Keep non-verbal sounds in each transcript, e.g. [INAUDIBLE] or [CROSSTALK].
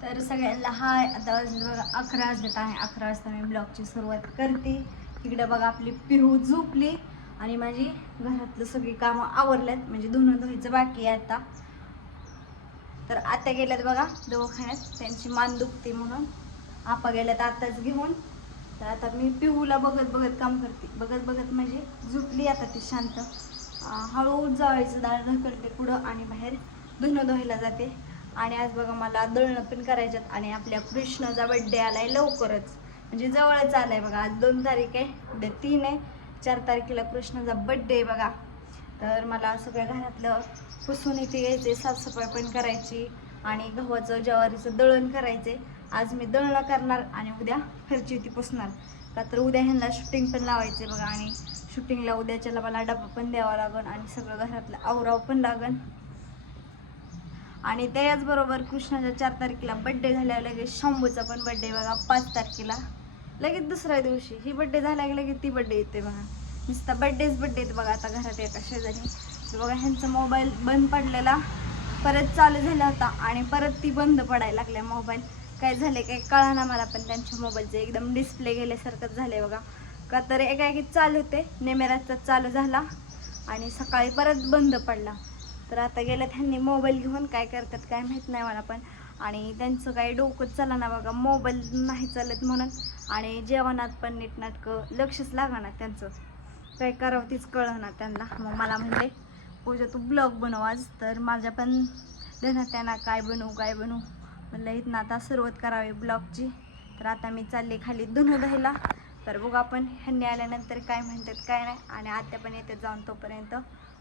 तर सगळ्यांना हाय. आता वाजले बघा अकरा वाजलेत आहे. अकरा वाजता मी ब्लॉगची सुरुवात करते. इकडे बघा आपली पिहू झोपली आणि माझी घरातलं सगळी कामं आवरल्यात. म्हणजे धुणं धुवायचं बाकी आहे आता. तर आता गेल्यात बघा दवाखान्यात. त्यांची मान दुखते म्हणून आपा गेल्यात आताच घेऊन. तर आता मी पिहूला बघत बघत काम करते. बघत बघत म्हणजे झोपली. आता ती शांत. हळूहळू जावायचं दाळ ढकलते पुढं आणि बाहेर धुणं धुवायला जाते. आणि आज बघा मला दळणं पण करायच्यात आणि आपल्या कृष्णाचा बड्डे आलाय लवकरच. म्हणजे जवळच आलाय बघा. आज दोन तारीख आहे. उद्या तीन आहे. चार तारखेला कृष्णाचा बड्डे आहे बघा. तर मला सगळ्या घरातलं पुसून इथे यायचे साफसफाई पण करायची आणि गव्हाचं ज्वारीचं दळण करायचे आज मी दळणं करणार आणि उद्या फरची ती पुसणार. का तर उद्या ह्यांना शूटिंग पण लावायचे बघा. आणि शूटिंगला उद्याच्याला मला डबा पण द्यावा लागन आणि सगळं घरातलं आवराव पण लागन. आणि त्याचबरोबर कृष्णाच्या चार तारखेला बड्डे झाल्यावर लगेच शंभूचा पण बड्डे बघा पाच तारखेला. लगेच दुसऱ्या दिवशी ही बड्डे झाला की लगेच ती बड्डे येते बघा. नुसता बड्डेच बड्डे येते बघा आता घरात एका शेजारी. बघा ह्यांचा मोबाईल बंद पडलेला. परत चालू झाला होता आणि परत ती बंद पडायला लागल्या मोबाईल काय झाले काय कळाना मला पण त्यांच्या मोबाईलचे एकदम डिस्प्ले गेल्यासारखंच झाले बघा. का तर एका एकी चालू होते. नेमेराचा चालू झाला आणि सकाळी परत बंद पडला. तर आता गेलं त्यांनी मोबाईल घेऊन काय करतात काय माहीत नाही मला पण. आणि त्यांचं काही डोकंच चला ना बघा. मोबाईल नाही चालत म्हणून. आणि जेवणात पण नीटनाटकं लक्षच लागणार त्यांचं. काय करावं तीच कळणार त्यांना. मग मला म्हणले पूजा तू ब्लॉग बनव आज. तर माझ्या पण देण्यात त्यांना काय बनवू काय बनवू? म्हणलं इथनं आता सुरुवात करावी ब्लॉगची. तर आता मी चालले खाली धुणं द्यायला तर बघू आपण ह्यांनी आल्यानंतर काय म्हणतात काय नाही. आणि आत्या पण येते जाऊन तोपर्यंत.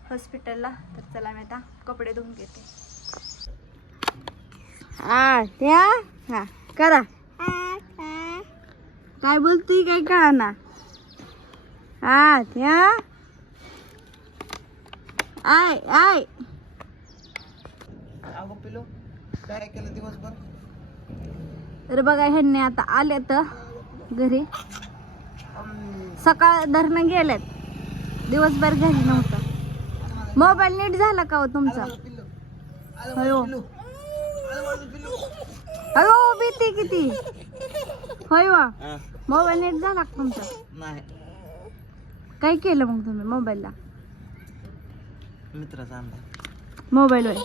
हॉस्पिटलला. तर चला मी आता कपडे धुवून घेते. त्या? हा करा. काय बोलतोय काय कळा ना हा त्या? आय आय. अगं पिलो काय केलं दिवसभर? तर बघा ह्यांनी आता आले तर घरी सकाळ धरणं गेलेत. दिवसभर घरी नव्हतं. मोबाईल नीट झाला का हो तुमचा? होय हो. अगो भीती किती? होय वा. मोबाईल नीट झाला का तुमचा? नाही. काय केलं मग तुम्ही मोबाईलला? मित्राचा आणला मोबाईलवर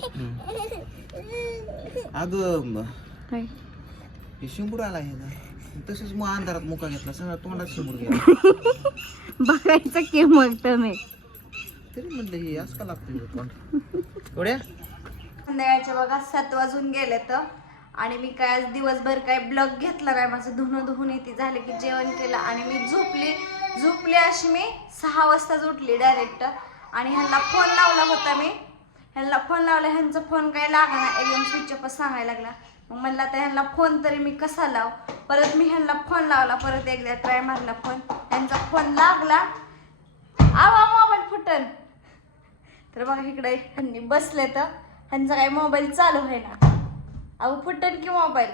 अगं काय? हे शिंबूड आला हे तसंच मग अंधारात मुका घेतला सगळा तोंडात शिंबूड गेला. [LAUGHS] बघायचं की मग तुम्ही. तरी म्हणलं हे असं का लागतं एवढ्या? संध्याकाळच्या बघा सात वाजून गेले तर आणि मी काय आज दिवसभर काय ब्लग घेतला नाही माझं धुणं धुवून येते झाले की जेवण केलं. आणि मी झोपली झोपली अशी मी सहा वाजताच उठली डायरेक्ट आणि ह्यांना फोन लावला होता मी. ह्यांना फोन लावला ह्यांचा फोन काही लागला एकदम स्विच ऑफ सांगायला लागला. मग म्हणलं आता ह्यांना फोन तरी मी कसा लाव? परत मी ह्यांना फोन लावला परत एकदा ट्राय मारला फोन ह्यांचा फोन लागला. आवा मोबाईल फुटन. तर बघा इकडे ह्यांनी बसले तर ह्यांचा काही मोबाईल चालू आहे ना. अहो फुटन की मोबाईल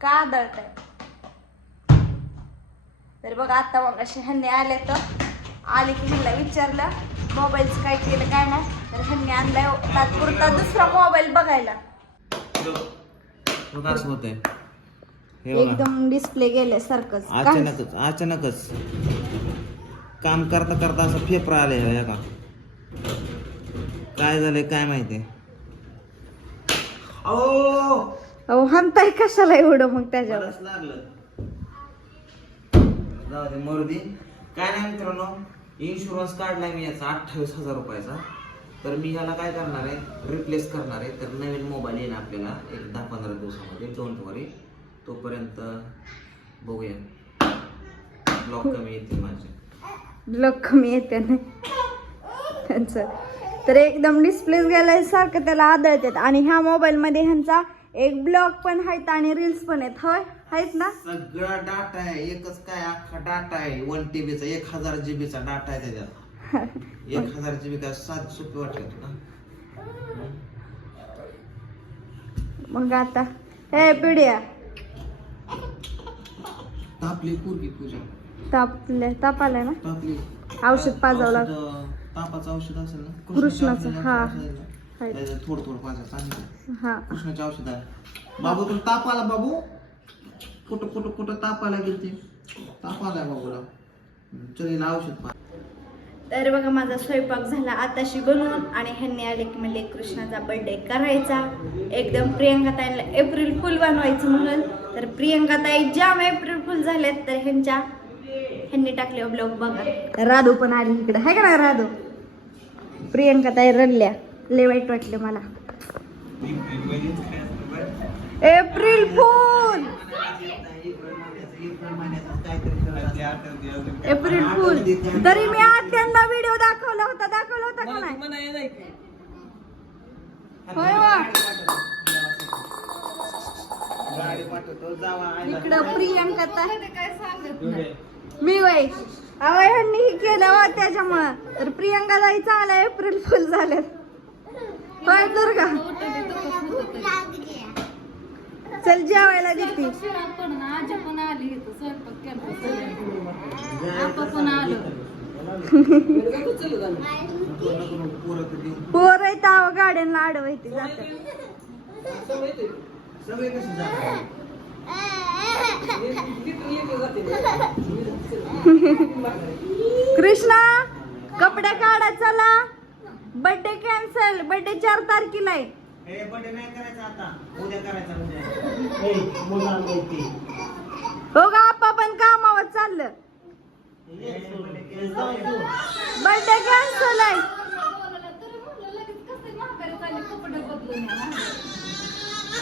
का आदळताय? तर बघा आता मग असे ह्यांनी आले तर आले की ह्यांना विचारलं मोबाईलचं काय केलं काय नाही. तर ह्यांनी आणलाय तात्पुरता दुसरा मोबाईल बघायला. एकदम डिस्प्ले गेल्यासारखंच. काय? अचानकच अचानकच. काम करता करता असं फेफरा आले हे का काय झालंय काय माहिती अहो! म्हणताय कशाला एवढं मग त्याच्यावर? मलाच लागलं. जाऊ दे मरू दे. काय नाही मित्रांनो इन्शुरन्स काढलाय मी याचा अठ्ठावीस हजार रुपयाचा. तर मी ह्याला काय करणार आहे रिप्लेस करणार आहे. तर नवीन मोबाईल येईल आपल्याला एक दहा पंधरा दिवसामध्ये डोंट वरी तोपर्यंत बघूया. ब्लॉक कमी येतील माझे. लग कमी येते ना त्यांचं. तर एकदम डिस्प्ले गेलाय सारखं त्याला आदळतात. आणि ह्या मोबाईल मध्ये ह्यांचा एक ब्लॉग पण आहेत आणि रील्स पण आहेत. होय? आहेत ना? सगळा डाटा आहे. एकच काय? अख्खा डाटा आहे. वन टीबीचा एक हजार जीबीचा डाटा आहे त्याच्यात. [LAUGHS] एक हजार जीबी काय? सात सोपी वाटत मग आता. हे पिढ्या. तापली पूर्वी पूजा. तापले ताप आलाय ना? तापली औषध पाजावं लाग औषध, तापाचं औषध असेल ना कृष्णाचं, औषध हा. असेल ना? हाय. त्याच्यात थोडं थोडं पाहिजे चांगलं हा. कृष्णाचे औषध आहे. बाबू तुला ताप आला बाबू. कुठं कुठं कुठं ताप आला गेलते ताप आलाय बाबूला हम्म, चल हिला औषध पा तर बघा माझा स्वयंपाक झाला. आताशी बनवून आणि ह्यांनी आले की म्हणले कृष्णाचा बर्थडे करायचा. एकदम प्रियंका ताईला एप्रिल फुल बनवायचं म्हणून. तर प्रियंका ताई जाम एप्रिल फुल झालेत तर ह्यांच्या ह्यांनी टाकले ब्लॉग बघा. राधू पण आली इकडे. आहे का ना राधू? प्रियंका ताई रडल्या. लय वाईट वाटले मला. April fool! April fool. तरी मी आज त्यांना व्हिडिओ दाखवला होता. दाखवला होता का नाही? होय वा. इकडं प्रियंका ताई. काय सांगत नाही. मी वय अवय ह्यांनी हे केलं हो त्याच्यामुळं. तर प्रियंका ताई चांगला एप्रिल फुल झाले होय दुर्गा चल जेवायला देते. पोर आहेत गाड्यांना आडवायती जात कृष्णा कपडे काढा चला. बर्थडे कॅन्सल बर्थडे चार तारखेला आहे. हे बर्थडे नाही करायचा आता. उद्या करायचा उद्या. ए मुला माहिती हो का? आप्पा पण कामावर चाललं. बर्थडे कॅन्सल आहे.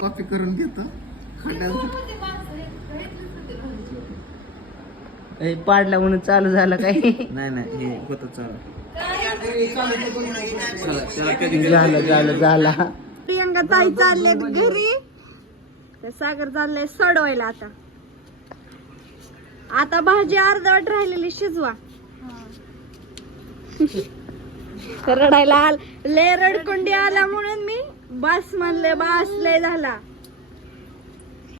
कॉपी करून घेतो. पाडला म्हणून चालू झालं काय? नाही नाही हे होत चालू. झालं झालं झाला. प्रियंका ताई चालले घरी. सागर चाललंय सडवायला आता. आता भाजी अर्धवट राहिलेली शिजवा. रडायला आल. लय रडकुंडी आला म्हणून मी बस म्हणले बस लय झाला.